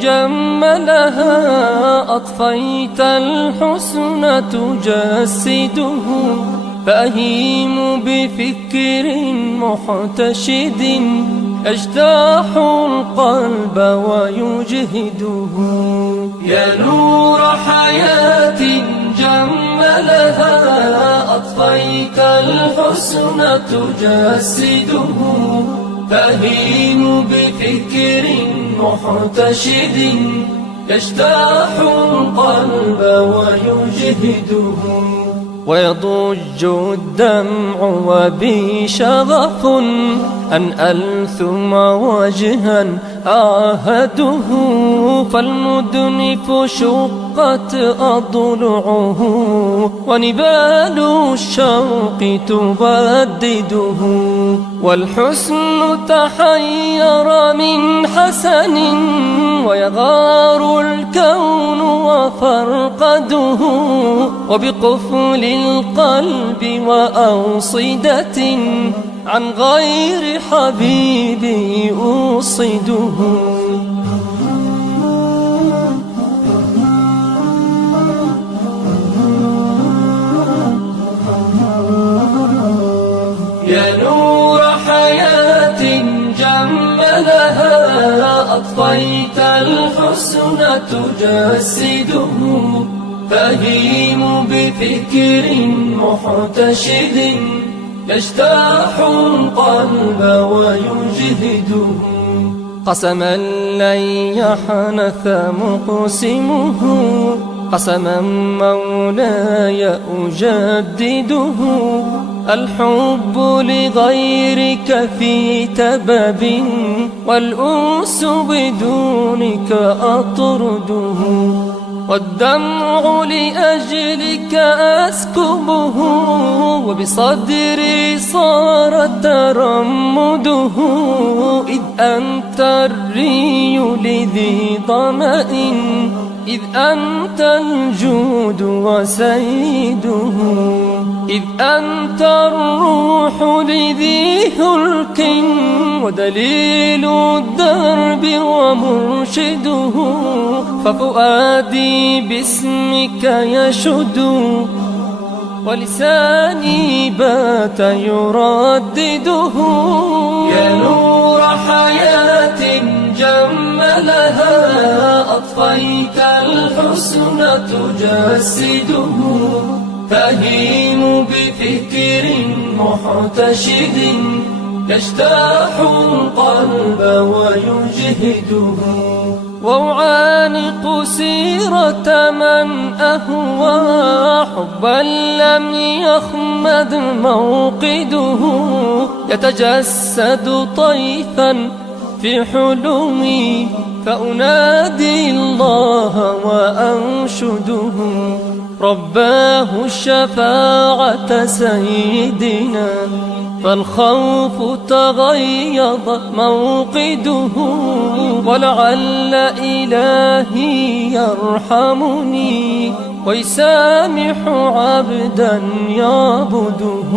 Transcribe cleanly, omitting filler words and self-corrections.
جملها أطفيت الحسن تجسده، فأهيم بفكر محتشد يجتاح القلب ويجهده. يا نور حياة جملها أطفيت الحسن تجسده، فأهيم بفكر محتشد يجتاح القلب ويجهده. ويضج الدمع وبي شغف أن ألثم وجها أعهده، فالمدنف شقت أضلعه ونبال الشوق تبدده. والحسن تحير من حسن ويغار الكون وفرقده، وبقفل القلب وأوصدة عن غير حبيبي أوصده. يا نور حياة جملها أطفيت الحسن تجسده، فأهيم بفكر محتشد يجتاح القلب ويجهده. قسما لن يحنث مقسمه، قسما مولاي أجدده، الحب لغيرك في تبب والأنس بدونك أطرده، والدمع لأجلك أسكبه، وبصدري صار ترمده، إذ أنت الري لذي ظمأ، إذ أنت الجود وسيده، إذ أنت الروح لذي هلك ودليل الدرب ومرشده، ففؤادي باسمك يشد ولساني بات يردده. يا نور حياة جملها أطفيت الحسن تجسده، فأهيم بفكر محتشد يجتاح القلب ويجهده. وأعانق سيرة من أهوى حبا لم يخمد موقده، يتجسد طيفا في حلمي فأنادي الله وأنشده. رباه الشفاعة سيدنا فالخوف تغيظ موقده، ولعل إلهي يرحمني ويسامح عبدا يعبده.